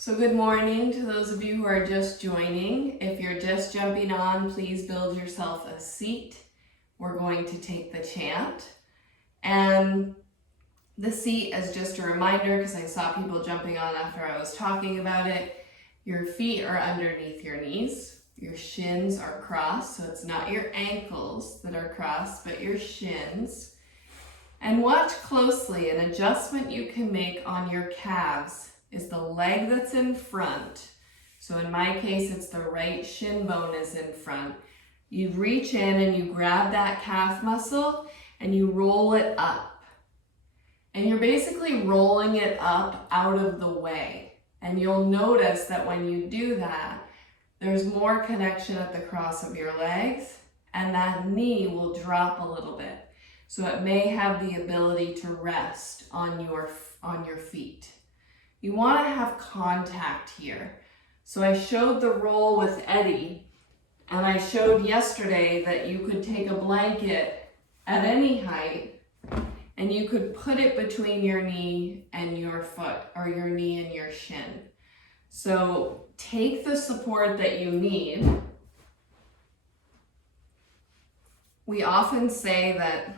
So good morning to those of you who are just joining. If you're just jumping on, please build yourself a seat. We're going to take the chant. And the seat, as just a reminder, because I saw people jumping on after I was talking about it, your feet are underneath your knees. Your shins are crossed, so it's not your ankles that are crossed, but your shins. And watch closely. An adjustment you can make on your calves is the leg that's in front. So in my case, it's the right shin bone is in front. You reach in and you grab that calf muscle and you roll it up. And you're basically rolling it up out of the way. And you'll notice that when you do that, there's more connection at the cross of your legs, and that knee will drop a little bit. So it may have the ability to rest on your feet. You want to have contact here. So I showed the roll with Eddie, and I showed yesterday that you could take a blanket at any height and you could put it between your knee and your foot, or your knee and your shin. So take the support that you need. We often say that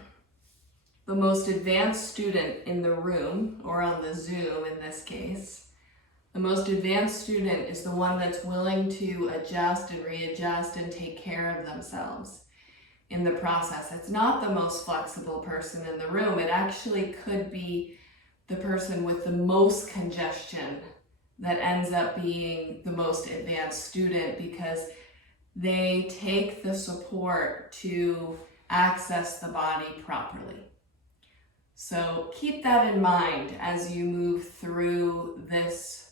the most advanced student in the room, or on the Zoom in this case, the most advanced student is the one that's willing to adjust and readjust and take care of themselves in the process. It's not the most flexible person in the room. It actually could be the person with the most congestion that ends up being the most advanced student, because they take the support to access the body properly. So keep that in mind as you move through this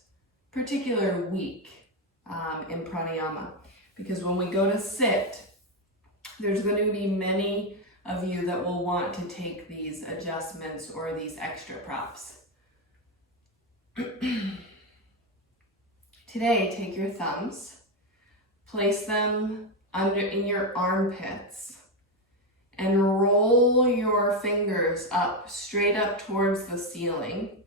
particular week in pranayama, because when we go to sit, there's going to be many of you that will want to take these adjustments or these extra props. Today, take your thumbs, place them in your armpits, and roll your fingers up, straight up towards the ceiling.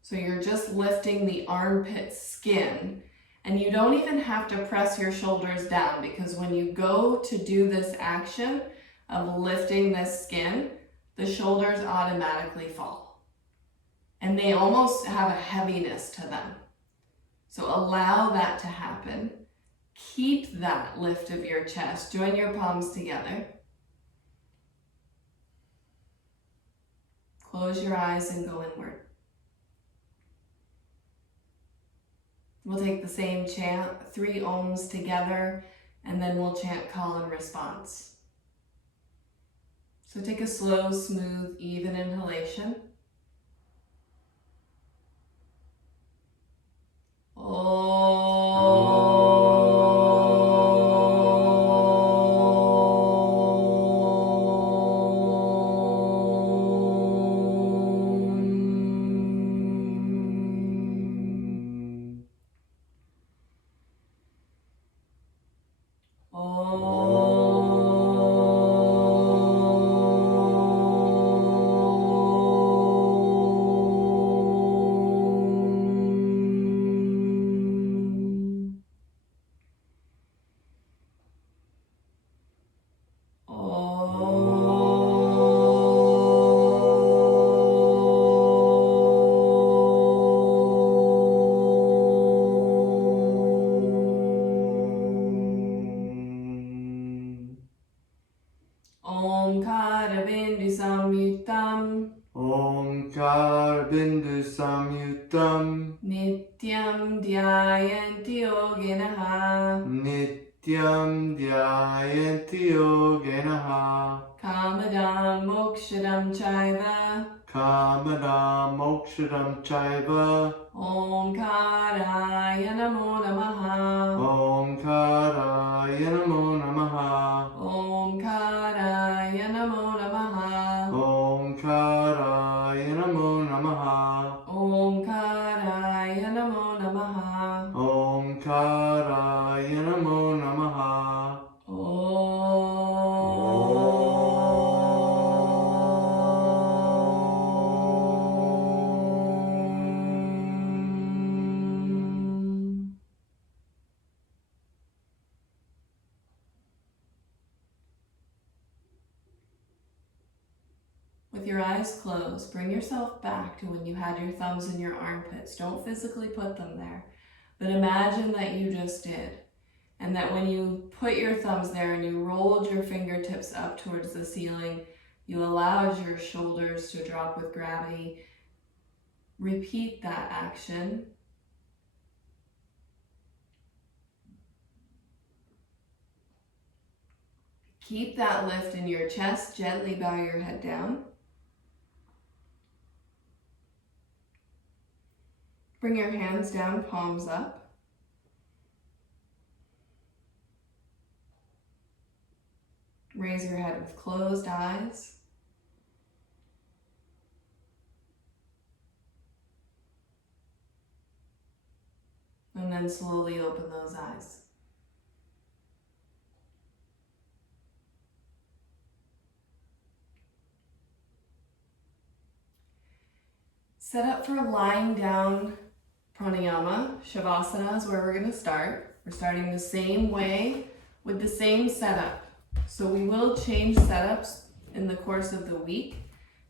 So you're just lifting the armpit skin, and you don't even have to press your shoulders down, because when you go to do this action of lifting this skin, the shoulders automatically fall. And they almost have a heaviness to them. So allow that to happen. Keep that lift of your chest. Join your palms together. Close your eyes and go inward. We'll take the same chant, 3 ohms together, and then we'll chant call and response. So take a slow, smooth, even inhalation. Samyutam Nityam dhyayanti yoginaha Nityam dhyayanti yoginaha Kamadam mokshadam chaiva Kamadam mokshadam chaiva Omkaraya namo namaha Omkaraya namo namaha Omkaraya namo namaha Omkaraya namo namaha Omkaraya namo namaha Omkaraya namo namaha with your eyes closed, bring yourself back to when you had your thumbs in your armpits. Don't physically put them there, but imagine that you just did. And that when you put your thumbs there and you rolled your fingertips up towards the ceiling, you allowed your shoulders to drop with gravity. Repeat that action. Keep that lift in your chest. Gently bow your head down. Bring your hands down, palms up. Raise your head with closed eyes. And then slowly open those eyes. Set up for lying down pranayama. Shavasana is where we're going to start. We're starting the same way with the same setup. So we will change setups in the course of the week.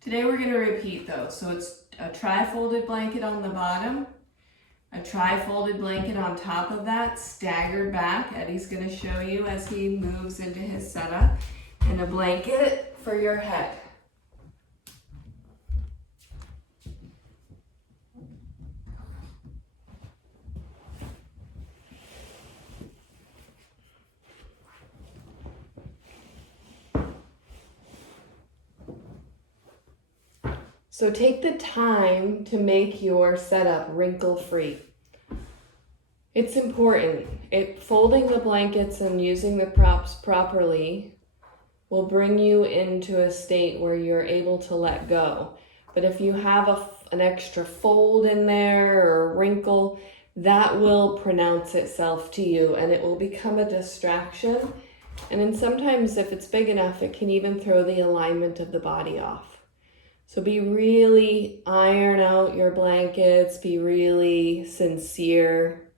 Today we're going to repeat those. So it's a tri-folded blanket on the bottom, a tri-folded blanket on top of that, staggered back. Eddie's going to show you as he moves into his setup, and a blanket for your head. So take the time to make your setup wrinkle-free. It's important. Folding the blankets and using the props properly will bring you into a state where you're able to let go. But if you have an extra fold in there or a wrinkle, that will pronounce itself to you and it will become a distraction. And then sometimes if it's big enough, it can even throw the alignment of the body off. So iron out your blankets, be really sincere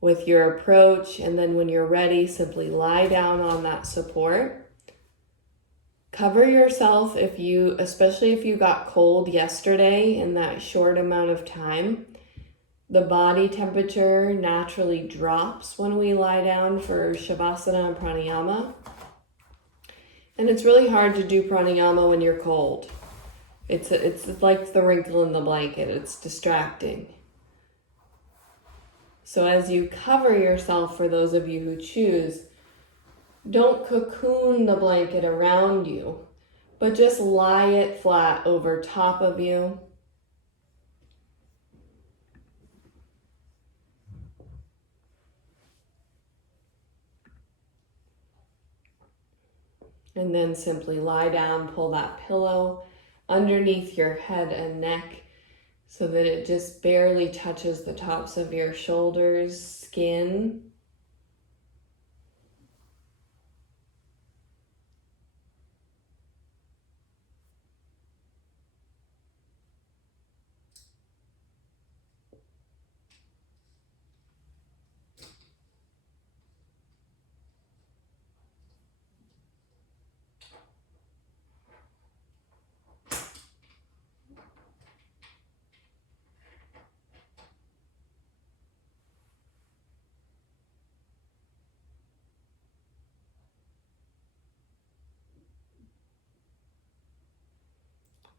with your approach, and then when you're ready, simply lie down on that support. Cover yourself especially if you got cold yesterday in that short amount of time. The body temperature naturally drops when we lie down for Shavasana and Pranayama. And it's really hard to do Pranayama when you're cold. It's like the wrinkle in the blanket. It's distracting. So as you cover yourself, for those of you who choose, don't cocoon the blanket around you, but just lie it flat over top of you. And then simply lie down, pull that pillow underneath your head and neck so that it just barely touches the tops of your shoulders, skin.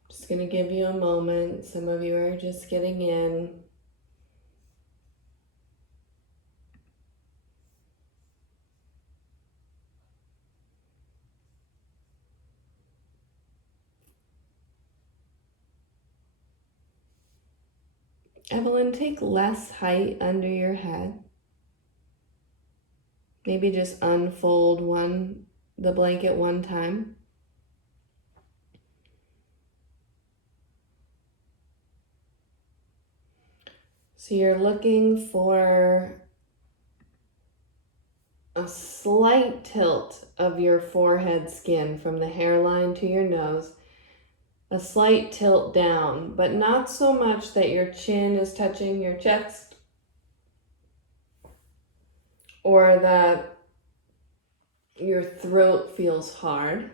Just going to give you a moment. Some of you are just getting in. Evelyn, take less height under your head. Maybe just unfold the blanket one time. So you're looking for a slight tilt of your forehead skin from the hairline to your nose. A slight tilt down, but not so much that your chin is touching your chest or that your throat feels hard.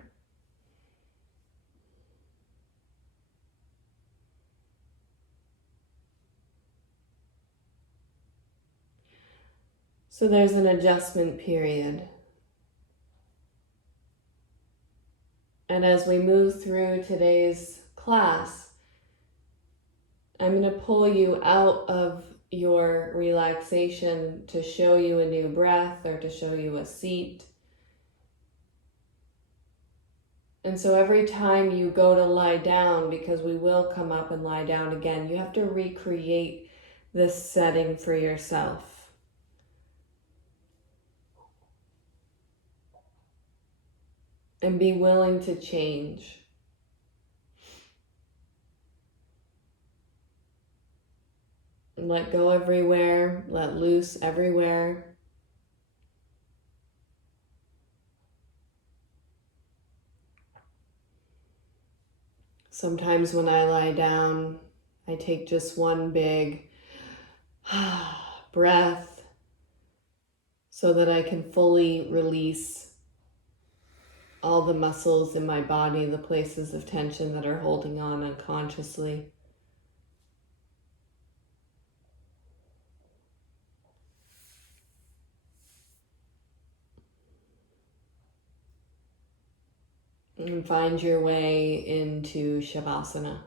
So there's an adjustment period. And as we move through today's class, I'm going to pull you out of your relaxation to show you a new breath or to show you a seat. And so every time you go to lie down, because we will come up and lie down again, you have to recreate this setting for yourself. And be willing to change. And let go everywhere, let loose everywhere. Sometimes when I lie down, I take just one big breath so that I can fully release all the muscles in my body, the places of tension that are holding on unconsciously. And find your way into Shavasana.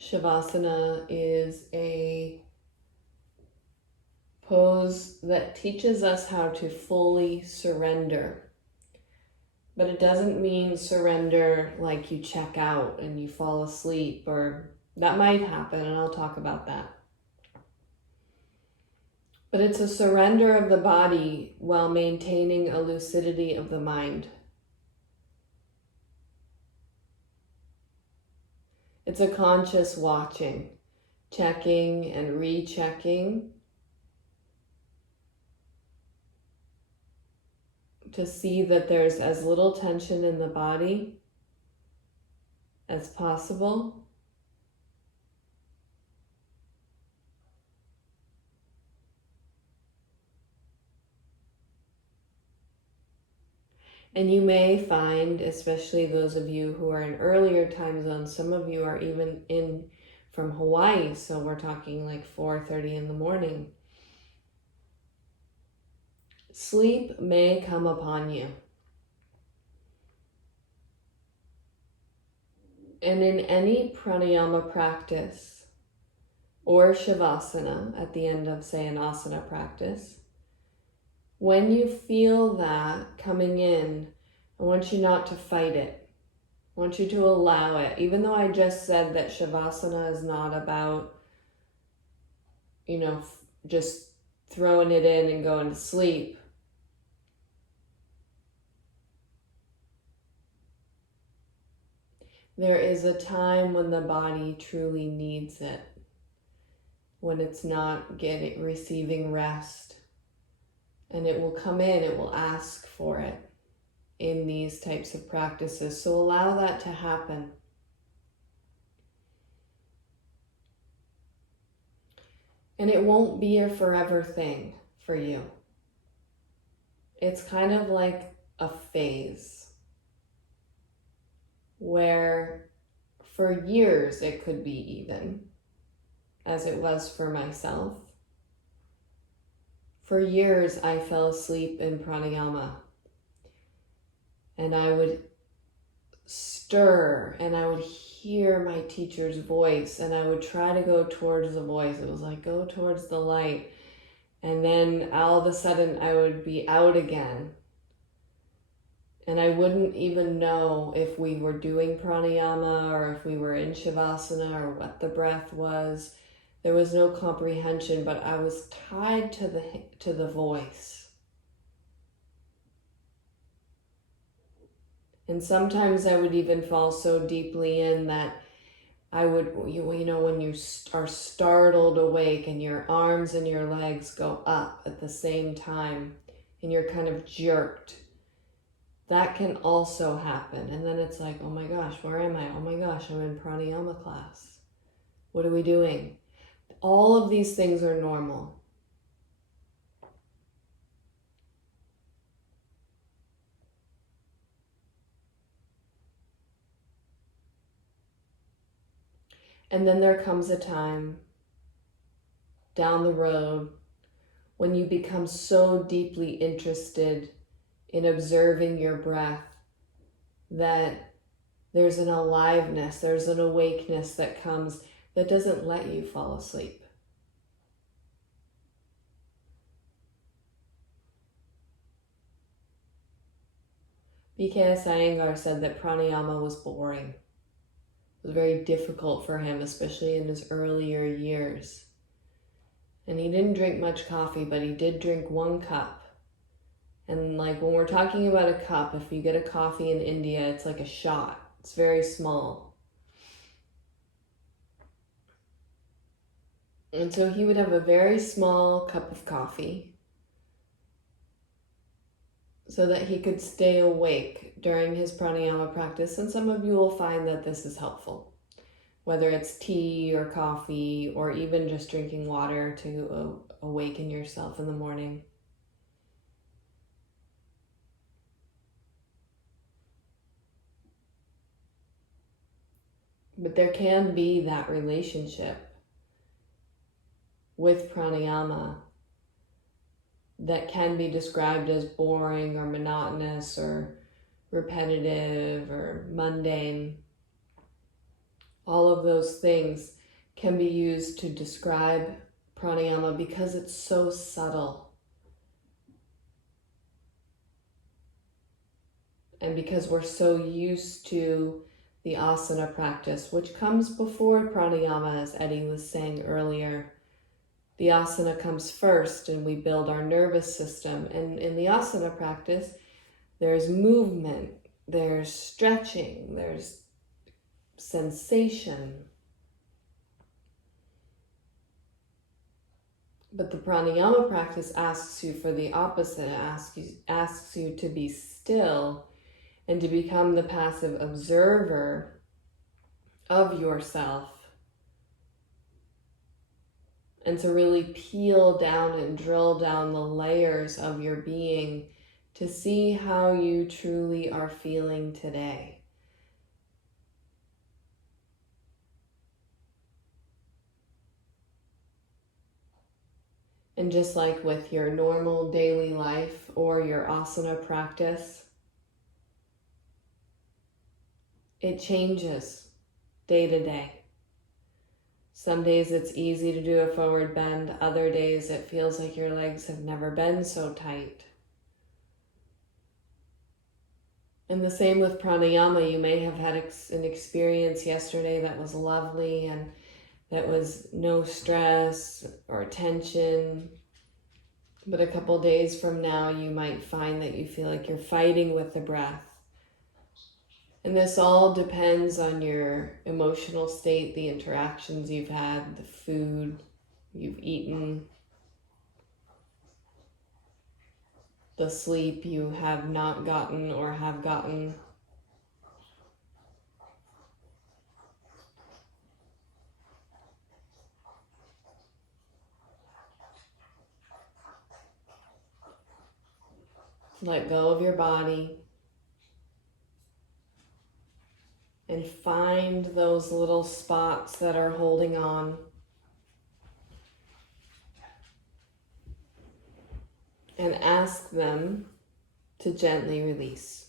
Shavasana is a pose that teaches us how to fully surrender. But it doesn't mean surrender like you check out and you fall asleep, or that might happen, and I'll talk about that. But it's a surrender of the body while maintaining a lucidity of the mind. It's a conscious watching, checking and rechecking to see that there's as little tension in the body as possible. And you may find, especially those of you who are in earlier time zones, some of you are even in from Hawaii, so we're talking like 4:30 in the morning. Sleep may come upon you. And in any pranayama practice or shavasana at the end of, say, an asana practice, when you feel that coming in, I want you not to fight it. I want you to allow it. Even though I just said that shavasana is not about, just throwing it in and going to sleep. There is a time when the body truly needs it, when it's not receiving rest. And it will come in, it will ask for it in these types of practices. So allow that to happen. And it won't be a forever thing for you. It's kind of like a phase where for years it could be even, as it was for myself. For years I fell asleep in pranayama, and I would stir and I would hear my teacher's voice and I would try to go towards the voice. It was like, go towards the light. And then all of a sudden I would be out again. And I wouldn't even know if we were doing pranayama or if we were in shavasana or what the breath was. There was no comprehension, but I was tied to the voice. And sometimes I would even fall so deeply in that I would, when you are startled awake and your arms and your legs go up at the same time and you're kind of jerked, that can also happen. And then it's like, oh my gosh, where am I? Oh my gosh, I'm in pranayama class. What are we doing? All of these things are normal. And then there comes a time down the road when you become so deeply interested in observing your breath that there's an aliveness, there's an awakeness that comes that doesn't let you fall asleep. B.K.S. Iyengar said that pranayama was boring. It was very difficult for him, especially in his earlier years. And he didn't drink much coffee, but he did drink 1 cup. And like when we're talking about a cup, if you get a coffee in India, it's like a shot. It's very small. And so he would have a very small cup of coffee so that he could stay awake during his pranayama practice. And some of you will find that this is helpful, whether it's tea or coffee or even just drinking water to awaken yourself in the morning. But there can be that relationship with pranayama that can be described as boring or monotonous or repetitive or mundane. All of those things can be used to describe pranayama because it's so subtle. And because we're so used to the asana practice, which comes before pranayama, as Eddie was saying earlier. The asana comes first and we build our nervous system. And in the asana practice, there's movement, there's stretching, there's sensation. But the pranayama practice asks you for the opposite. It asks you to be still and to become the passive observer of yourself. And to really peel down and drill down the layers of your being to see how you truly are feeling today. And just like with your normal daily life or your asana practice, it changes day to day. Some days it's easy to do a forward bend. Other days it feels like your legs have never been so tight. And the same with pranayama. You may have had an experience yesterday that was lovely and that was no stress or tension. But a couple days from now, you might find that you feel like you're fighting with the breath. And this all depends on your emotional state, the interactions you've had, the food you've eaten, the sleep you have not gotten or have gotten. Let go of your body and find those little spots that are holding on. And ask them to gently release.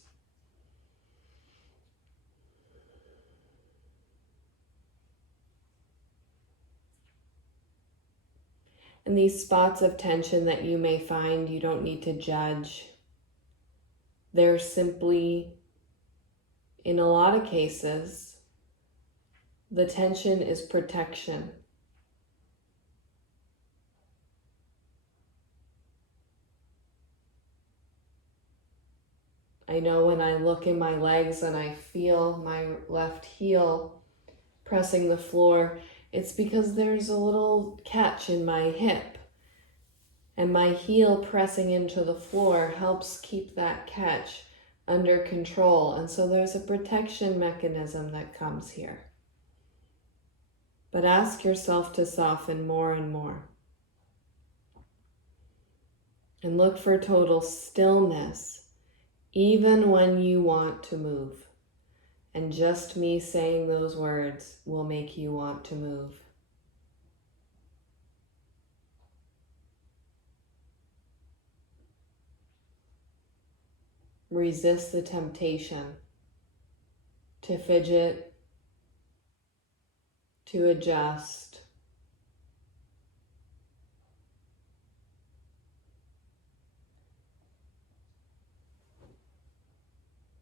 And these spots of tension that you may find, you don't need to judge. They're simply, in a lot of cases, the tension is protection. I know when I look in my legs and I feel my left heel pressing the floor, it's because there's a little catch in my hip. And my heel pressing into the floor helps keep that catch under control. And so there's a protection mechanism that comes here. But ask yourself to soften more and more. And look for total stillness, even when you want to move. And just me saying those words will make you want to move. Resist the temptation to fidget, to adjust.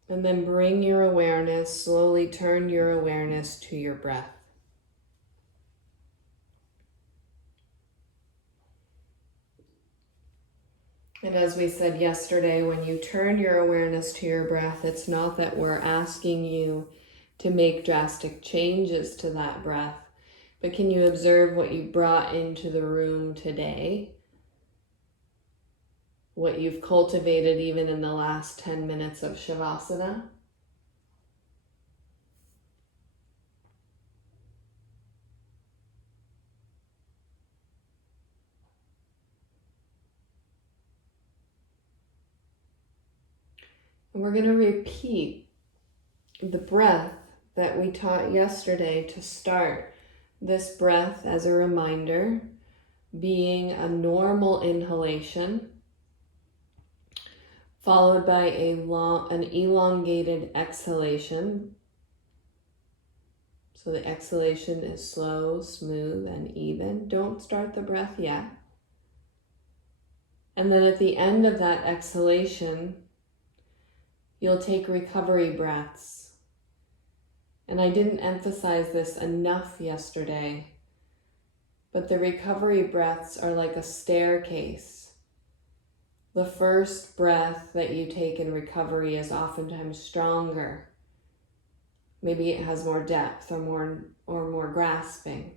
And then bring your awareness, slowly turn your awareness to your breath. And as we said yesterday, when you turn your awareness to your breath, it's not that we're asking you to make drastic changes to that breath, but can you observe what you brought into the room today? What you've cultivated even in the last 10 minutes of Shavasana? And we're going to repeat the breath that we taught yesterday to start. This breath, as a reminder, being a normal inhalation, followed by an elongated exhalation. So the exhalation is slow, smooth, and even. Don't start the breath yet. And then at the end of that exhalation, you'll take recovery breaths. And I didn't emphasize this enough yesterday, but the recovery breaths are like a staircase. The first breath that you take in recovery is oftentimes stronger. Maybe it has more depth or more grasping.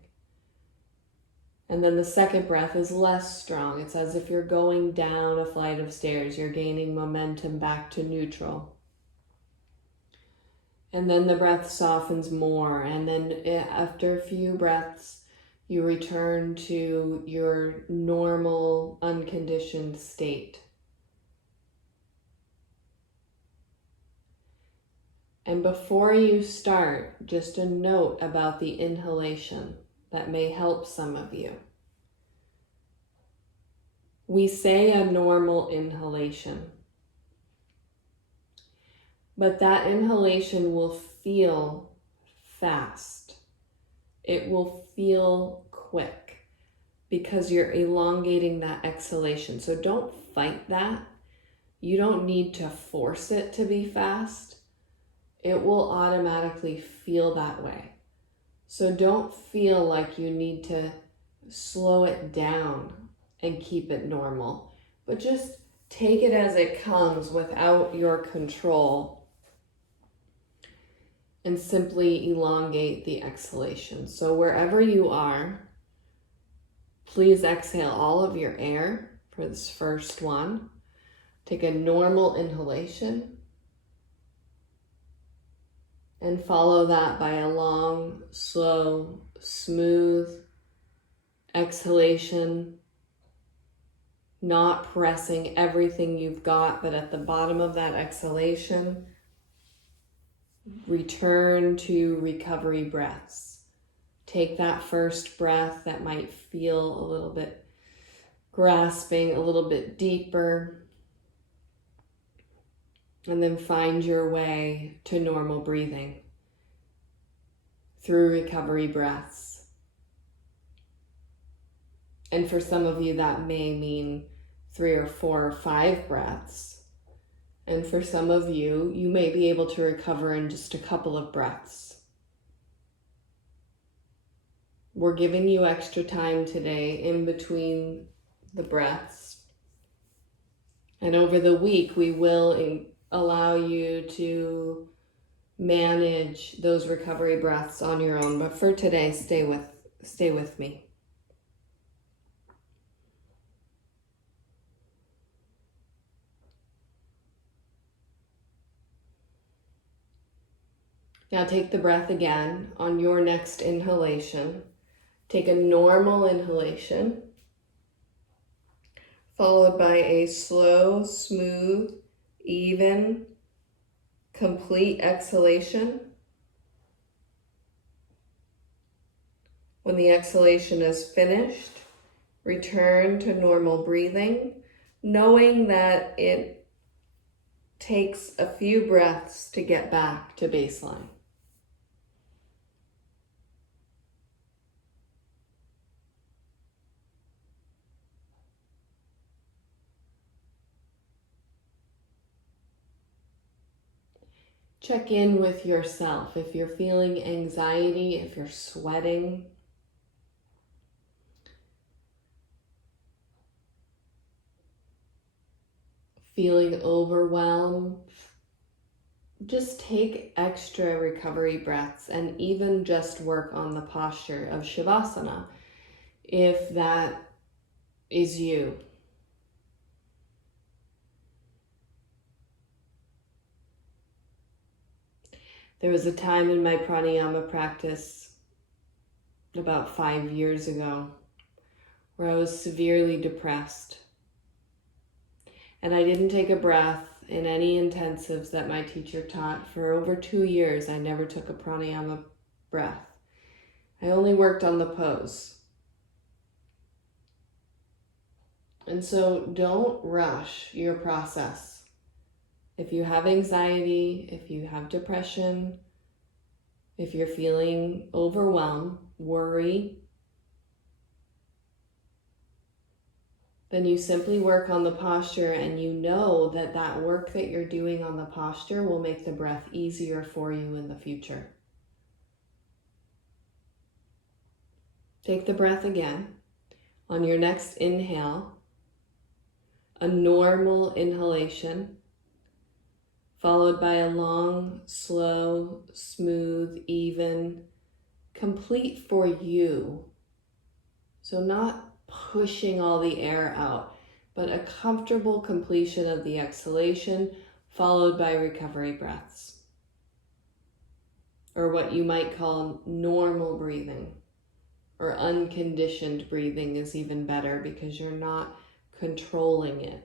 And then the second breath is less strong. It's as if you're going down a flight of stairs. You're gaining momentum back to neutral. And then the breath softens more. And then after a few breaths, you return to your normal, unconditioned state. And before you start, just a note about the inhalation that may help some of you. We say a normal inhalation, but that inhalation will feel fast. It will feel quick because you're elongating that exhalation. So don't fight that. You don't need to force it to be fast. It will automatically feel that way. So don't feel like you need to slow it down and keep it normal, but just take it as it comes without your control and simply elongate the exhalation. So wherever you are, please exhale all of your air for this first one. Take a normal inhalation and follow that by a long, slow, smooth exhalation, not pressing everything you've got, but at the bottom of that exhalation, return to recovery breaths. Take that first breath that might feel a little bit grasping, a little bit deeper, and then find your way to normal breathing through recovery breaths. And for some of you, that may mean 3 or 4 or 5 breaths. And for some of you, you may be able to recover in just a couple of breaths. We're giving you extra time today in between the breaths. And over the week, we will allow you to manage those recovery breaths on your own. But for today, stay with me. Now take the breath again on your next inhalation. Take a normal inhalation, followed by a slow, smooth, even, complete exhalation. When the exhalation is finished, return to normal breathing, knowing that it takes a few breaths to get back to baseline. Check in with yourself. If you're feeling anxiety, if you're sweating, feeling overwhelmed, just take extra recovery breaths and even just work on the posture of Shavasana if that is you. There was a time in my pranayama practice about 5 years ago where I was severely depressed. And I didn't take a breath in any intensives that my teacher taught. For over 2 years, I never took a pranayama breath. I only worked on the pose. And so don't rush your process. If you have anxiety, if you have depression, if you're feeling overwhelmed, worry, then you simply work on the posture, and you know that that work that you're doing on the posture will make the breath easier for you in the future. Take the breath again. On your next inhale, a normal inhalation, followed by a long, slow, smooth, even, complete for you. So not pushing all the air out, but a comfortable completion of the exhalation, followed by recovery breaths, or what you might call normal breathing, or unconditioned breathing is even better because you're not controlling it.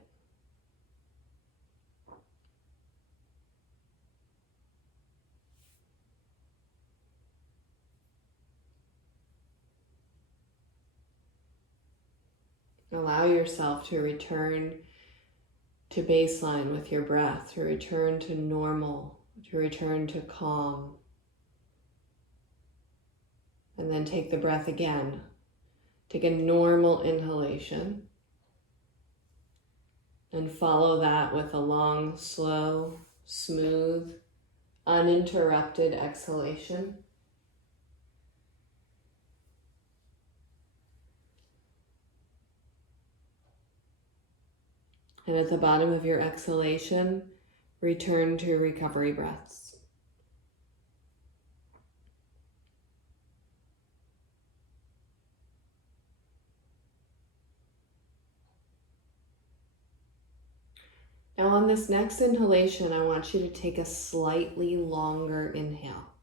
Allow yourself to return to baseline with your breath, to return to normal, to return to calm. And then take the breath again. Take a normal inhalation and follow that with a long, slow, smooth, uninterrupted exhalation. And at the bottom of your exhalation, return to recovery breaths. Now on this next inhalation, I want you to take a slightly longer inhale.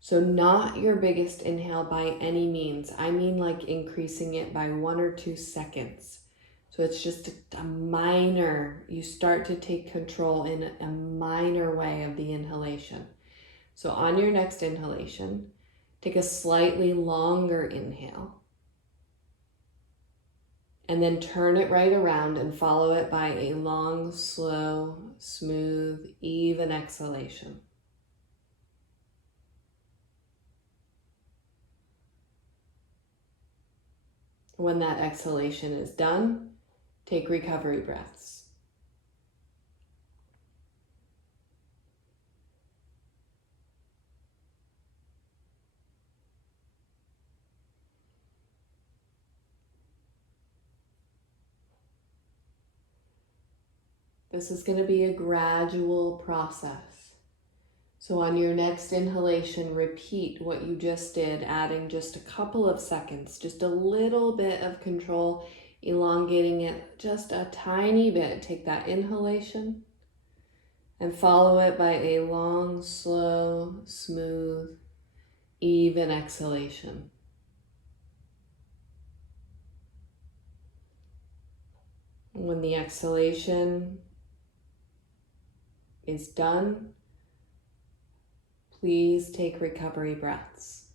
So not your biggest inhale by any means. I mean like increasing it by 1 or 2 seconds. So it's just a minor, you start to take control in a minor way of the inhalation. So on your next inhalation, take a slightly longer inhale. And then turn it right around and follow it by a long, slow, smooth, even exhalation. When that exhalation is done, take recovery breaths. This is going to be a gradual process. So on your next inhalation, repeat what you just did, adding just a couple of seconds, just a little bit of control, elongating it just a tiny bit. Take that inhalation and follow it by a long, slow, smooth, even exhalation. When the exhalation is done, please take recovery breaths.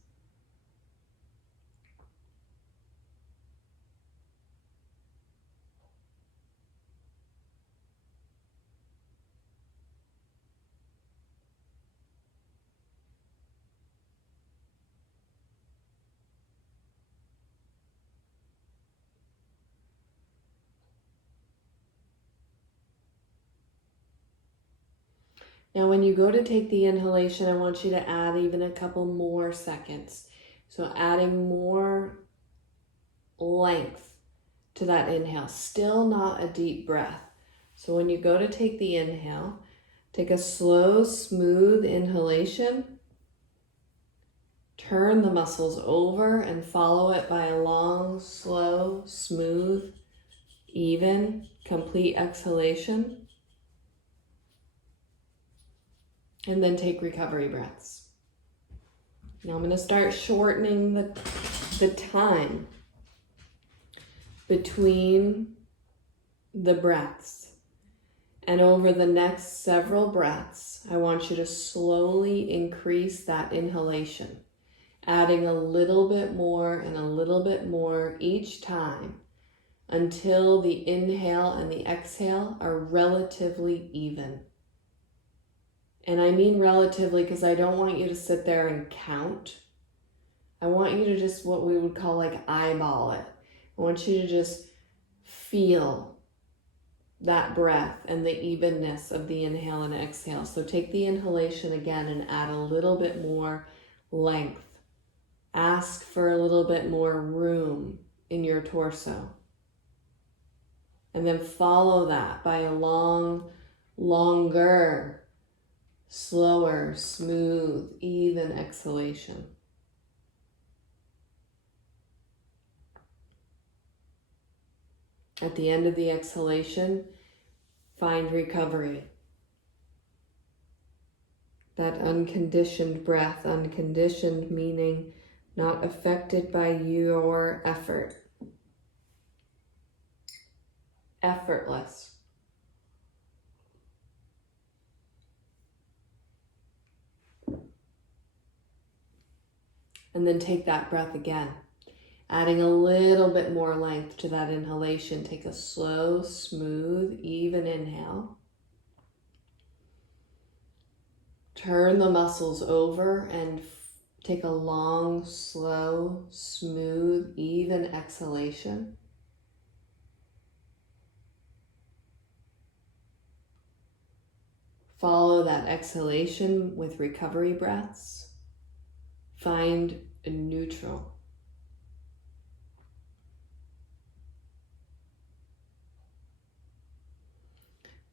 Now when you go to take the inhalation, I want you to add even a couple more seconds. So adding more length to that inhale. Still not a deep breath. So when you go to take the inhale, take a slow, smooth inhalation. Turn the muscles over and follow it by a long, slow, smooth, even, complete exhalation. And then take recovery breaths. Now I'm going to start shortening the time between the breaths. And over the next several breaths, I want you to slowly increase that inhalation, adding a little bit more and a little bit more each time until the inhale and the exhale are relatively even. And I mean relatively because I don't want you to sit there and count. I want you to just what we would call like eyeball it. I want you to just feel that breath and the evenness of the inhale and exhale. So take the inhalation again and add a little bit more length. Ask for a little bit more room in your torso. And then follow that by a longer, slower, smooth, even exhalation. At the end of the exhalation, find recovery. That unconditioned breath, unconditioned meaning not affected by your effort. Effortless. And then take that breath again. Adding a little bit more length to that inhalation. Take a slow, smooth, even inhale. Turn the muscles over and take a long, slow, smooth, even exhalation. Follow that exhalation with recovery breaths. Find a neutral.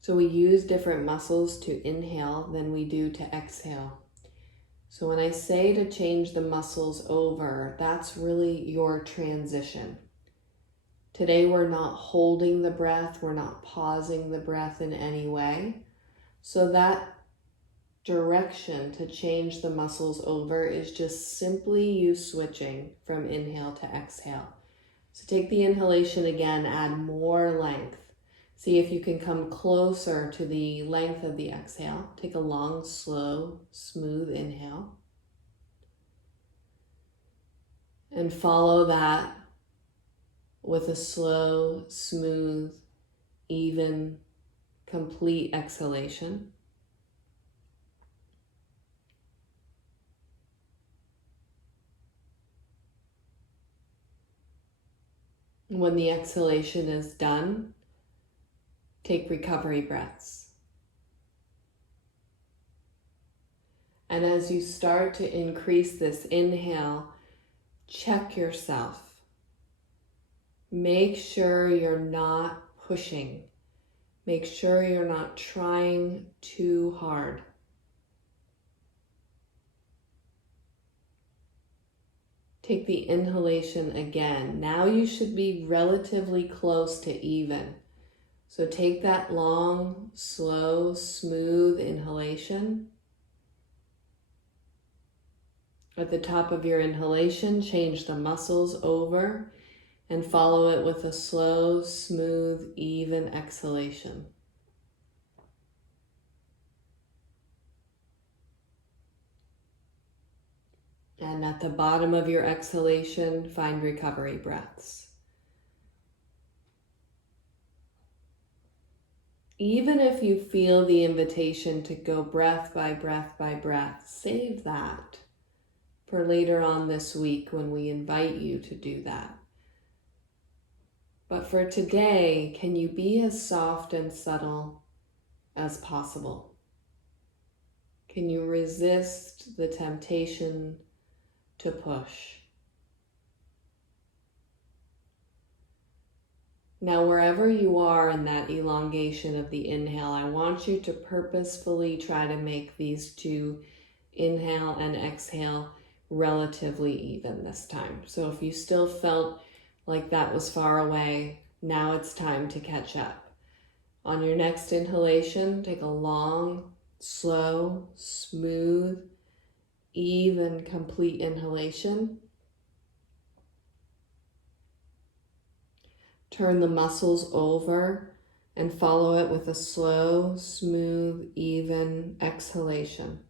So we use different muscles to inhale than we do to exhale. So when I say to change the muscles over, that's really your transition. Today we're not holding the breath, we're not pausing the breath in any way. So that direction to change the muscles over is just simply you switching from inhale to exhale. So take the inhalation again, add more length. See if you can come closer to the length of the exhale. Take a long, slow, smooth inhale. And follow that with a slow, smooth, even, complete exhalation. When the exhalation is done, take recovery breaths. And as you start to increase this inhale, check yourself. Make sure you're not pushing. Make sure you're not trying too hard. Take the inhalation again. Now you should be relatively close to even. So take that long, slow, smooth inhalation. At the top of your inhalation, change the muscles over and follow it with a slow, smooth, even exhalation. And at the bottom of your exhalation, find recovery breaths. Even if you feel the invitation to go breath by breath by breath, save that for later on this week when we invite you to do that. But for today, can you be as soft and subtle as possible? Can you resist the temptation to push? Now, wherever you are in that elongation of the inhale, I want you to purposefully try to make these two inhale and exhale relatively even this time. So if you still felt like that was far away, now it's time to catch up. On your next inhalation, take a long, slow, smooth, even, complete inhalation. Turn the muscles over and follow it with a slow, smooth, even exhalation.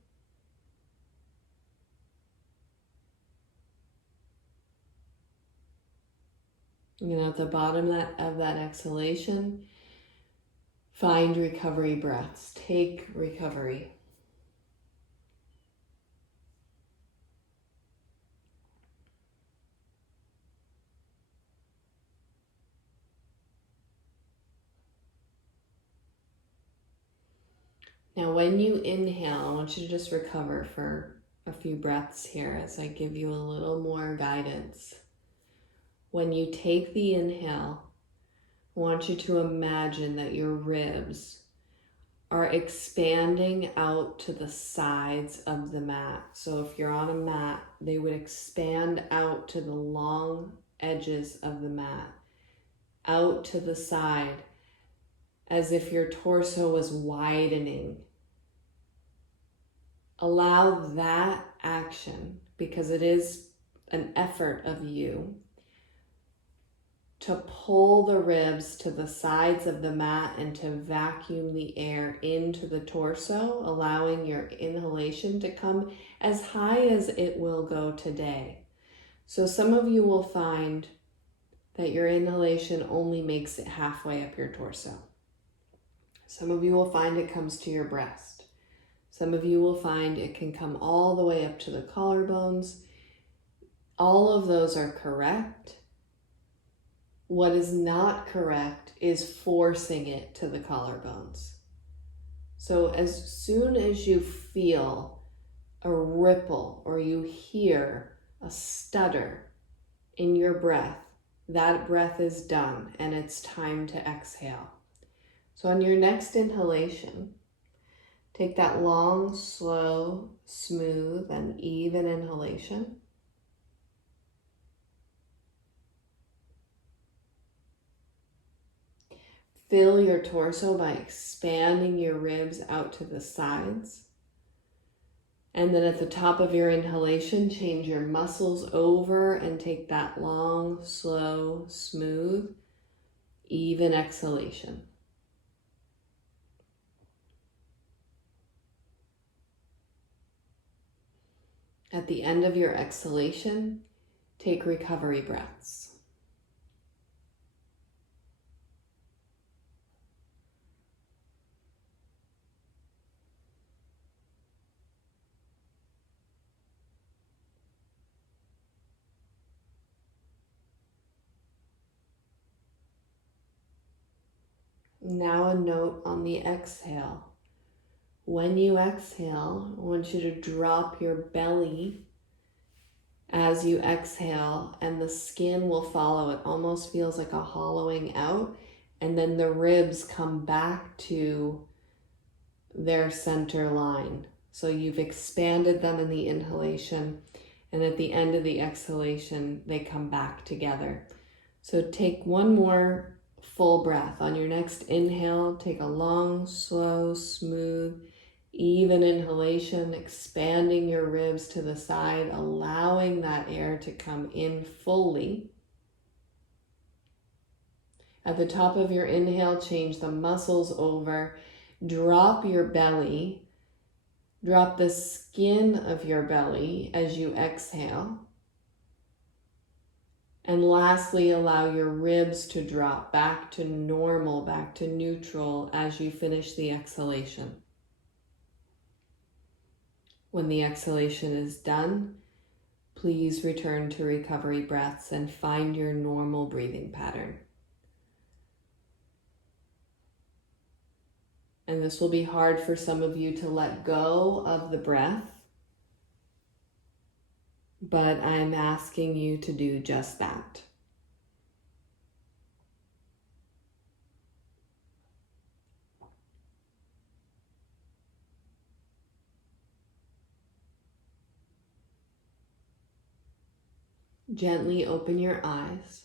And at the bottom of that exhalation, find recovery breaths. Take recovery. Now, when you inhale, I want you to just recover for a few breaths here as I give you a little more guidance. When you take the inhale, I want you to imagine that your ribs are expanding out to the sides of the mat. So if you're on a mat, they would expand out to the long edges of the mat, out to the side, as if your torso was widening. Allow that action, because it is an effort of you, to pull the ribs to the sides of the mat and to vacuum the air into the torso, allowing your inhalation to come as high as it will go today. So some of you will find that your inhalation only makes it halfway up your torso. Some of you will find it comes to your breast. Some of you will find it can come all the way up to the collarbones. All of those are correct. What is not correct is forcing it to the collarbones. So as soon as you feel a ripple or you hear a stutter in your breath, that breath is done and it's time to exhale. So on your next inhalation, take that long, slow, smooth, and even inhalation. Fill your torso by expanding your ribs out to the sides. And then at the top of your inhalation, change your muscles over and take that long, slow, smooth, even exhalation. At the end of your exhalation, take recovery breaths. Now a note on the exhale. When you exhale, I want you to drop your belly as you exhale, and the skin will follow. It almost feels like a hollowing out, and then the ribs come back to their center line. So you've expanded them in the inhalation, and at the end of the exhalation, they come back together. So take one more full breath. On your next inhale, take a long, slow, smooth, even inhalation, expanding your ribs to the side, allowing that air to come in fully. At the top of your inhale, change the muscles over, drop your belly, drop the skin of your belly as you exhale. And lastly, allow your ribs to drop back to normal, back to neutral as you finish the exhalation. When the exhalation is done, please return to recovery breaths and find your normal breathing pattern. And this will be hard for some of you to let go of the breath, but I'm asking you to do just that. Gently open your eyes.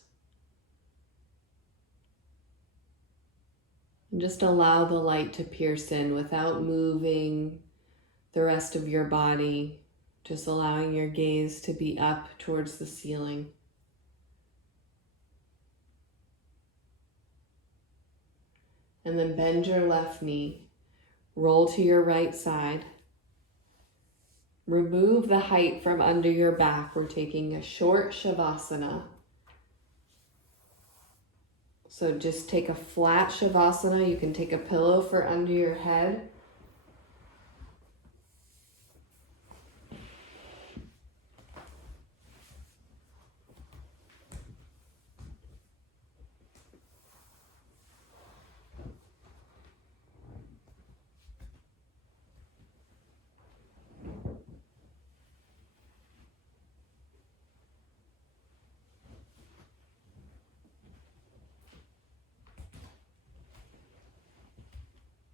And just allow the light to pierce in without moving the rest of your body, just allowing your gaze to be up towards the ceiling. And then bend your left knee, roll to your right side. Remove the height from under your back. We're taking a short Shavasana. So just take a flat Shavasana. You can take a pillow for under your head.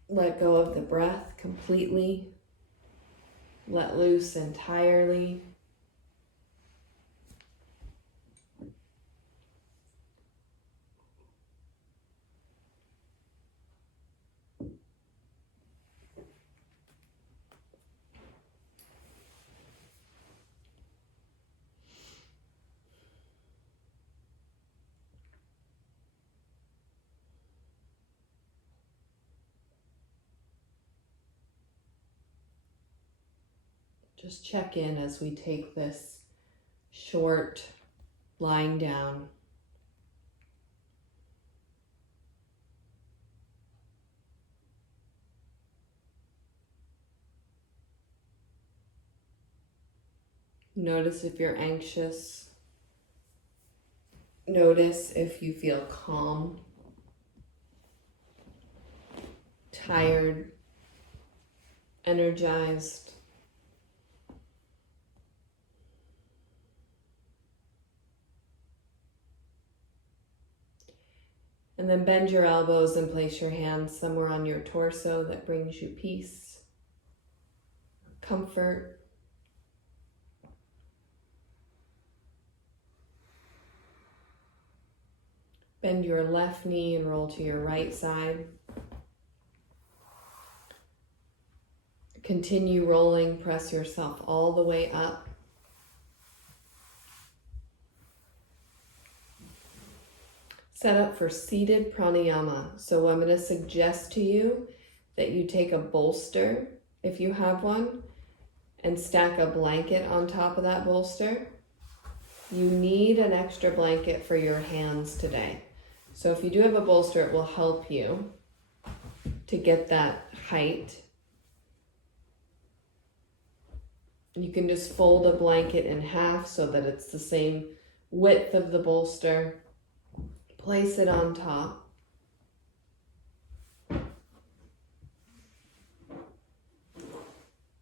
Let go of the breath completely. Let loose entirely. Just check in as we take this short lying down. Notice if you're anxious. Notice if you feel calm, tired, energized. And then bend your elbows and place your hands somewhere on your torso that brings you peace, comfort. Bend your left knee and roll to your right side. Continue rolling, press yourself all the way up. Set up for seated pranayama. So I'm going to suggest to you that you take a bolster, if you have one, and stack a blanket on top of that bolster. You need an extra blanket for your hands today. So if you do have a bolster, it will help you to get that height. You can just fold a blanket in half so that it's the same width of the bolster. Place it on top.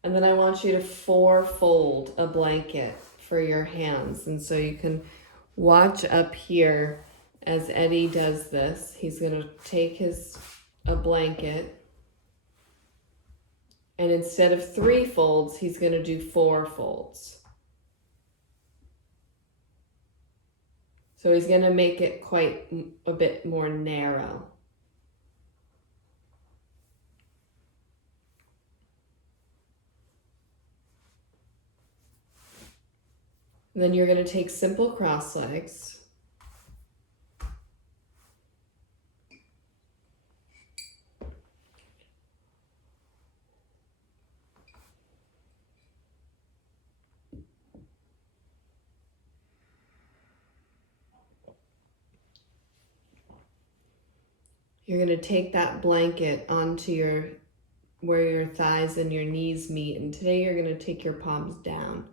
And then I want you to fold a blanket for your hands. And so you can watch up here as Eddie does this. He's going to take a blanket, and instead of 3 folds, he's going to do 4 folds. So he's going to make it quite a bit more narrow. Then you're going to take simple cross legs. You're going to take that blanket onto where your thighs and your knees meet, and today you're going to take your palms down.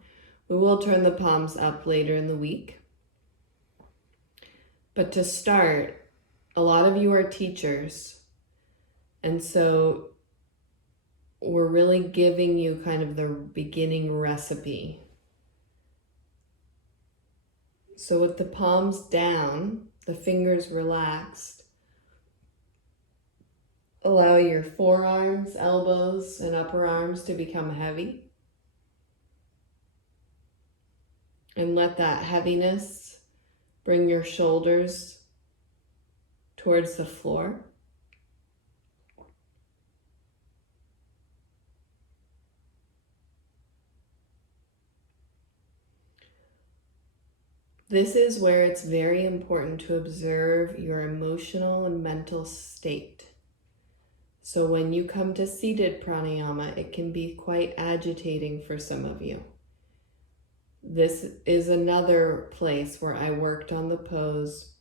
We will turn the palms up later in the week. But to start, a lot of you are teachers, and so we're really giving you kind of the beginning recipe. So with the palms down, the fingers relaxed, allow your forearms, elbows, and upper arms to become heavy. And let that heaviness bring your shoulders towards the floor. This is where it's very important to observe your emotional and mental state. So when you come to seated pranayama, it can be quite agitating for some of you. This is another place where I worked on the pose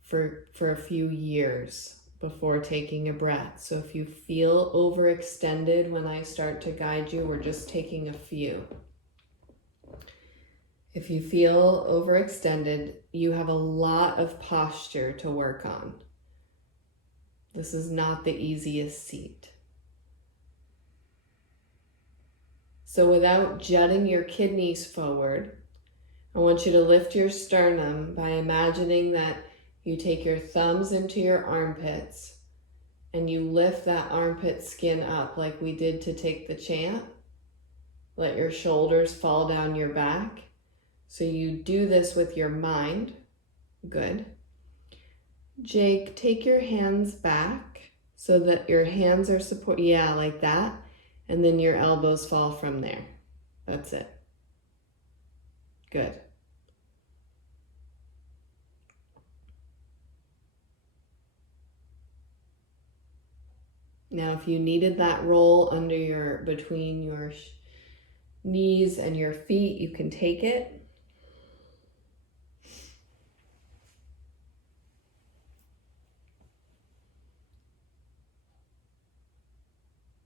for a few years before taking a breath. So if you feel overextended when I start to guide you, we're just taking a few. If you feel overextended, you have a lot of posture to work on. This is not the easiest seat. So without jutting your kidneys forward, I want you to lift your sternum by imagining that you take your thumbs into your armpits and you lift that armpit skin up like we did to take the chant. Let your shoulders fall down your back. So you do this with your mind. Good. Jake, take your hands back so that your hands are yeah, like that. And then your elbows fall from there. That's it. Good. Now, if you needed that roll under between your knees and your feet, you can take it.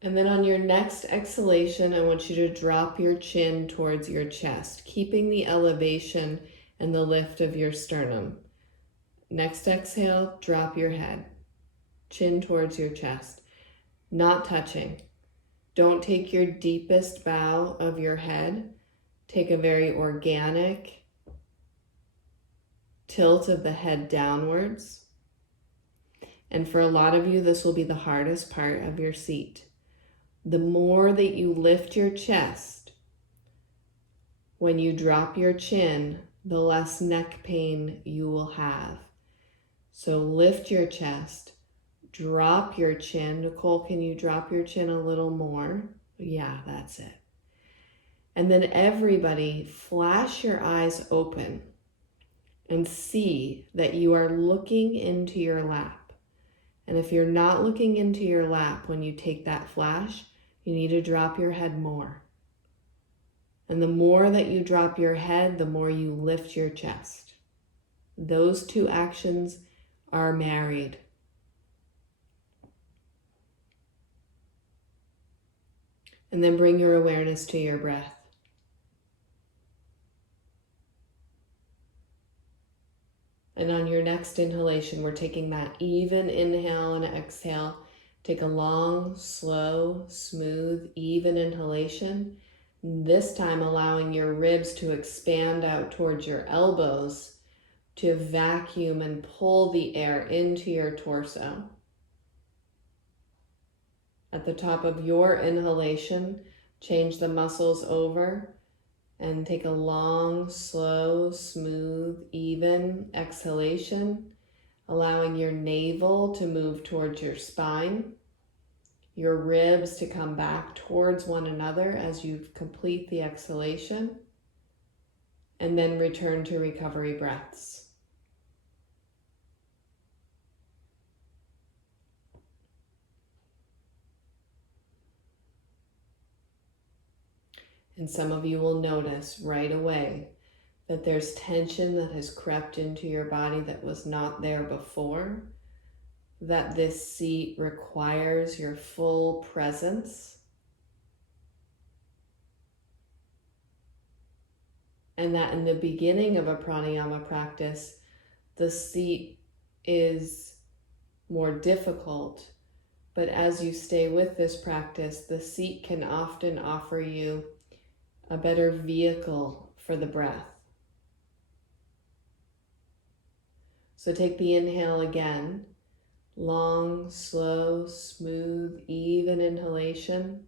And then on your next exhalation, I want you to drop your chin towards your chest, keeping the elevation and the lift of your sternum. Next exhale, drop your head, chin towards your chest, not touching. Don't take your deepest bow of your head. Take a very organic tilt of the head downwards. And for a lot of you, this will be the hardest part of your seat. The more that you lift your chest, when you drop your chin, the less neck pain you will have. So lift your chest, drop your chin. Nicole, can you drop your chin a little more? Yeah, that's it. And then everybody flash your eyes open and see that you are looking into your lap. And if you're not looking into your lap when you take that flash, you need to drop your head more. And the more that you drop your head, the more you lift your chest. Those two actions are married. And then bring your awareness to your breath. And on your next inhalation, we're taking that even inhale and exhale. Take a long, slow, smooth, even inhalation. This time allowing your ribs to expand out towards your elbows to vacuum and pull the air into your torso. At the top of your inhalation, change the muscles over and take a long, slow, smooth, even exhalation, allowing your navel to move towards your spine, your ribs to come back towards one another as you complete the exhalation, and then return to recovery breaths. And some of you will notice right away that there's tension that has crept into your body that was not there before, that this seat requires your full presence, and that in the beginning of a pranayama practice, the seat is more difficult But as you stay with this practice, the seat can often offer you a better vehicle for the breath. So take the inhale again. Long, slow, smooth, even inhalation.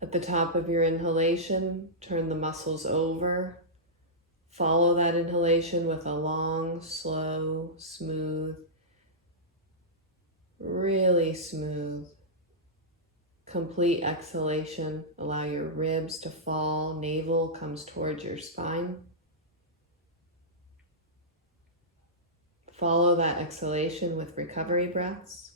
At the top of your inhalation, turn the muscles over. Follow that inhalation with a long, slow, smooth, really smooth, complete exhalation. Allow your ribs to fall, navel comes towards your spine. Follow that exhalation with recovery breaths.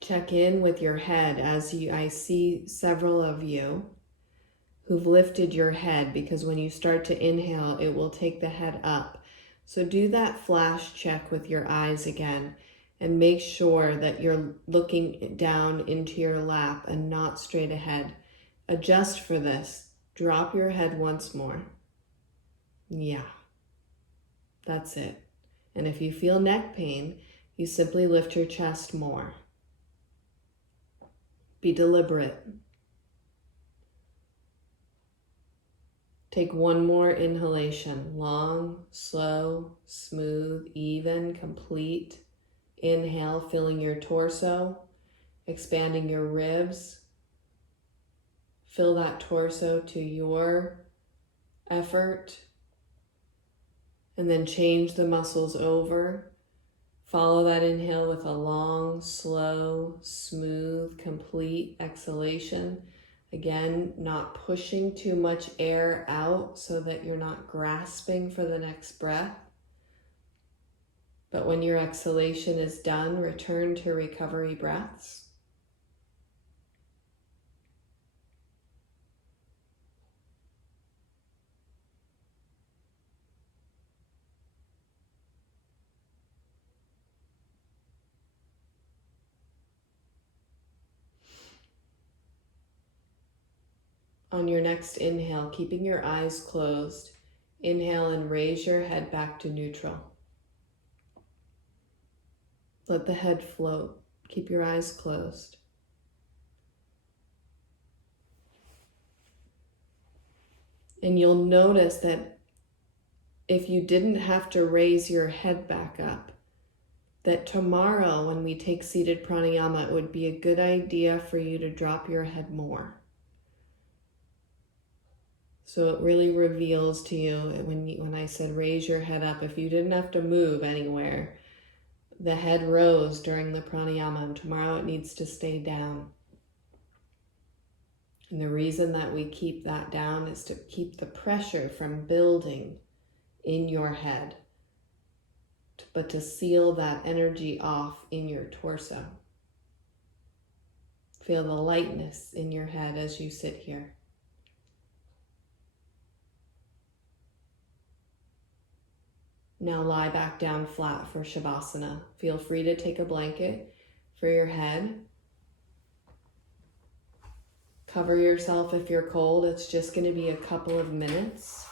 Check in with your head I see several of you who've lifted your head, because when you start to inhale, it will take the head up. So do that flash check with your eyes again and make sure that you're looking down into your lap and not straight ahead. Adjust for this. Drop your head once more. Yeah, that's it. And if you feel neck pain, you simply lift your chest more. Be deliberate. Take one more inhalation. Long, slow, smooth, even, complete. Inhale, filling your torso, expanding your ribs. Fill that torso to your effort. And then change the muscles over. Follow that inhale with a long, slow, smooth, complete exhalation. Again, not pushing too much air out so that you're not grasping for the next breath. But when your exhalation is done, return to recovery breaths. On your next inhale, keeping your eyes closed, inhale and raise your head back to neutral. Let the head float. Keep your eyes closed. And you'll notice that if you didn't have to raise your head back up, that tomorrow when we take seated pranayama, it would be a good idea for you to drop your head more. So it really reveals to you when I said raise your head up, if you didn't have to move anywhere, the head rose during the pranayama, and tomorrow it needs to stay down. And the reason that we keep that down is to keep the pressure from building in your head, but to seal that energy off in your torso. Feel the lightness in your head as you sit here. Now lie back down flat for Shavasana. Feel free to take a blanket for your head. Cover yourself if you're cold. It's just going to be a couple of minutes.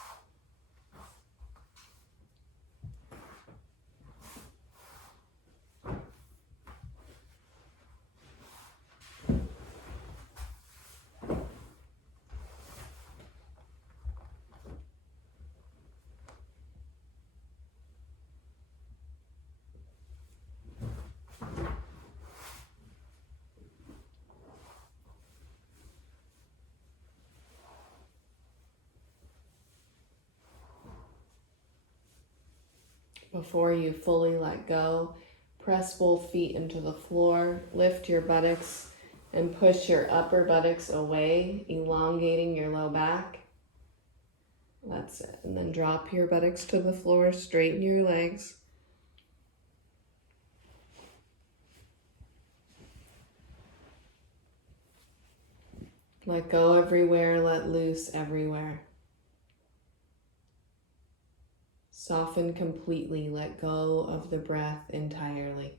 Before you fully let go, press both feet into the floor, lift your buttocks, and push your upper buttocks away, elongating your low back. That's it. And then drop your buttocks to the floor, straighten your legs. Let go everywhere, let loose everywhere. Soften completely, let go of the breath entirely.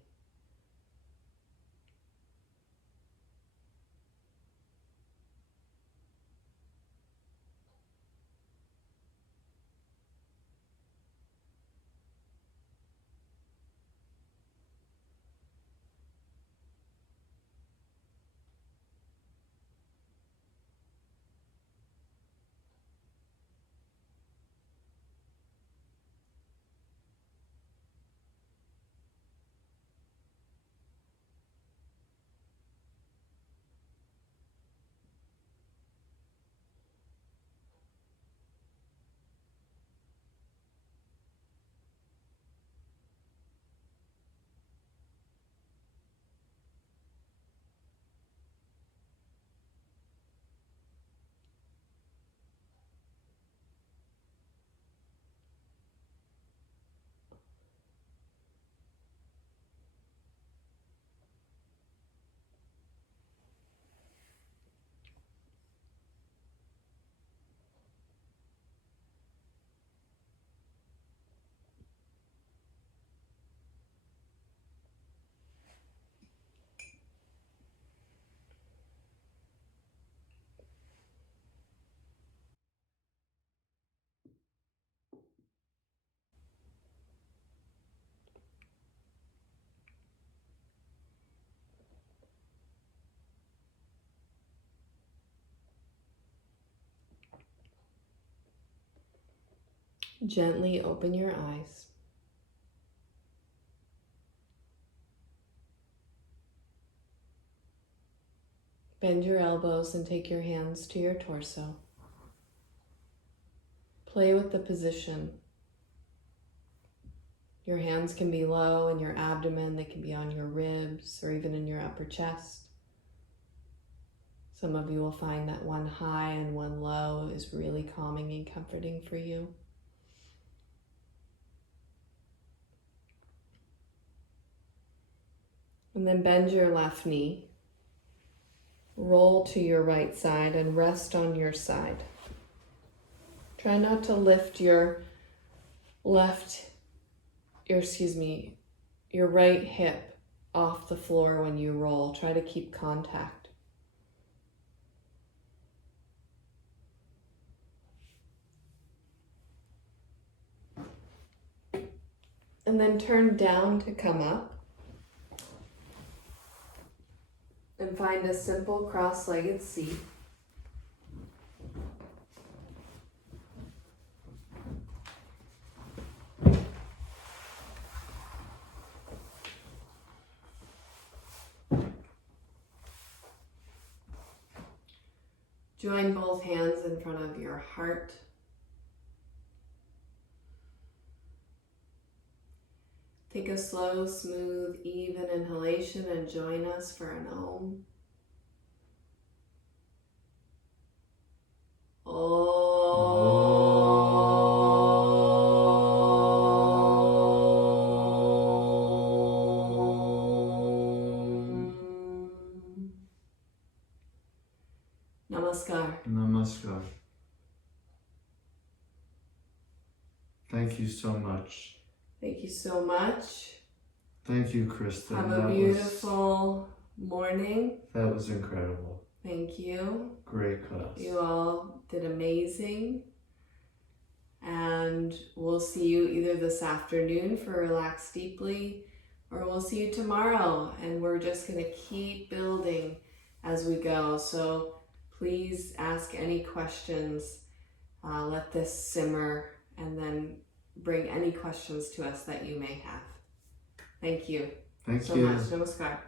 Gently open your eyes. Bend your elbows and take your hands to your torso. Play with the position. Your hands can be low in your abdomen, they can be on your ribs or even in your upper chest. Some of you will find that one high and one low is really calming and comforting for you. And then bend your left knee. Roll to your right side and rest on your side. Try not to lift your right hip off the floor when you roll. Try to keep contact. And then turn down to come up. And find a simple cross-legged seat. Join both hands in front of your heart. Take a slow, smooth, even inhalation and join us for an Om. Namaskar. Namaskar. Thank you so much. Thank you so much. Thank you, Kristin. Have a beautiful morning. That was incredible. Thank you. Great class. You all did amazing. And we'll see you either this afternoon for Relax Deeply, or we'll see you tomorrow. And we're just going to keep building as we go. So please ask any questions. Let this simmer and then bring any questions to us that you may have. Thank you Thank so you. much. Namaskar.